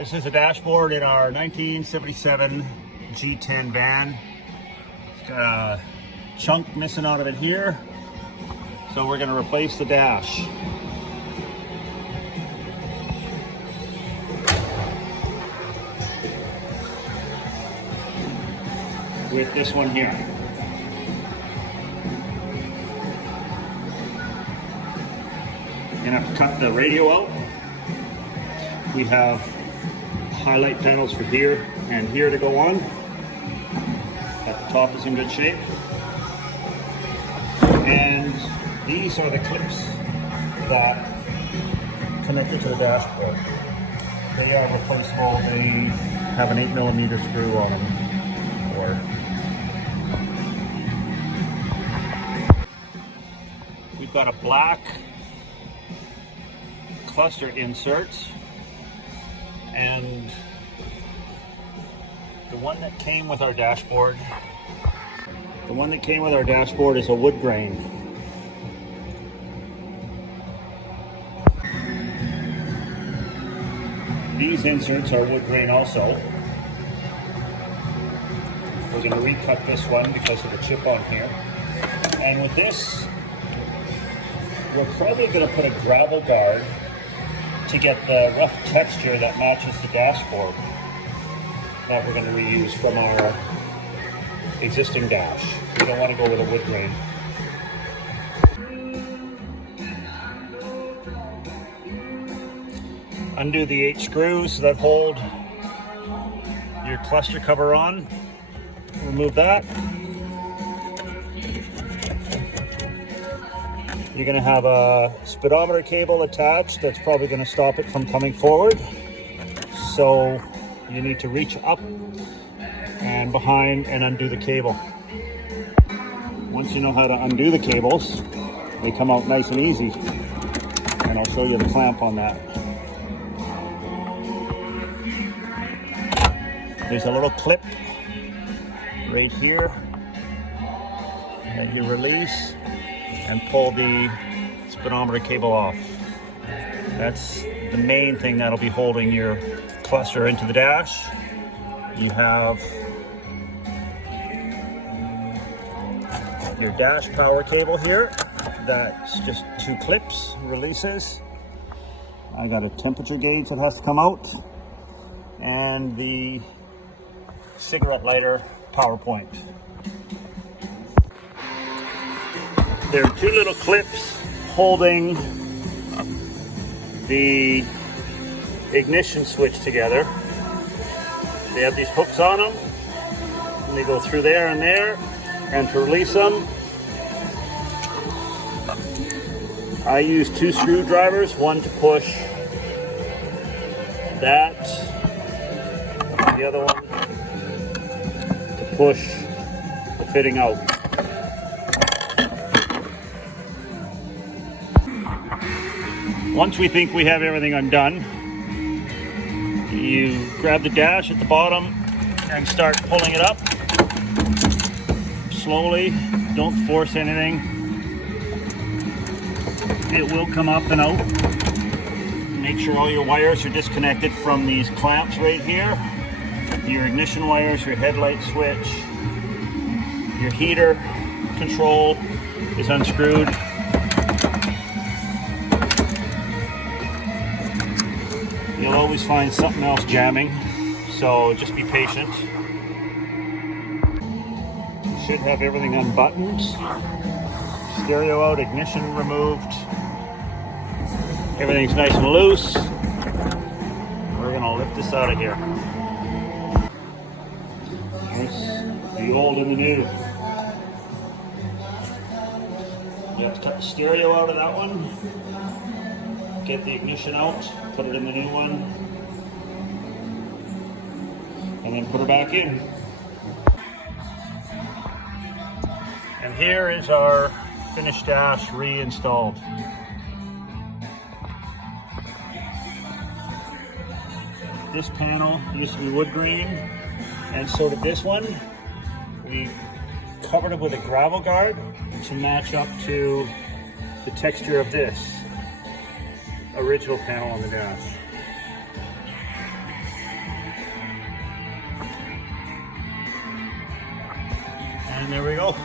This is a dashboard in our 1977 G10 van. It's got a chunk missing out of it here, so we're going to replace the dash. With this one here. You're gonna have to cut the radio out. We have highlight panels for here and here to go on. At the top is in good shape. And these are the clips that connected to the dashboard. They are replaceable. They have an 8mm screw on them. We've got a black cluster inserts, and the one that came with our dashboard is a wood grain. These inserts are wood grain also. We're going to recut this one because of the chip on here. And with this, we're probably going to put a gravel guard to get the rough texture that matches the dashboard that we're going to reuse from our existing dash. We don't want to go with a wood grain. Undo the 8 screws that hold your cluster cover on. Remove that. You're going to have a speedometer cable attached that's probably going to stop it from coming forward. So you need to reach up and behind and undo the cable. Once you know how to undo the cables, they come out nice and easy. And I'll show you the clamp on that. There's a little clip right here that you release and pull the speedometer cable off. That's the main thing that'll be holding your cluster into the dash. You have your dash power cable here. That's just 2 clips, releases. I got a temperature gauge that has to come out, and the cigarette lighter power point. There are 2 little clips holding the ignition switch together. They have these hooks on them, and they go through there and there. And to release them, I use 2 screwdrivers, one to push that, the other one to push the fitting out. Once we think we have everything undone, you grab the dash at the bottom and start pulling it up. Slowly, don't force anything. It will come up and out. Make sure all your wires are disconnected from these clamps right here. Your ignition wires, your headlight switch, your heater control is unscrewed. You'll always find something else jamming, so just be patient. You should have everything unbuttoned. Stereo out, ignition removed. Everything's nice and loose. We're gonna lift this out of here. There's the old and the new. You have to cut the stereo out of that one. Get the ignition out, put it in the new one, and then put her back in. And here is our finished dash reinstalled. This panel used to be wood grain, and so did this one. We covered it with a gravel guard to match up to the texture of this original panel on the dash. And there we go.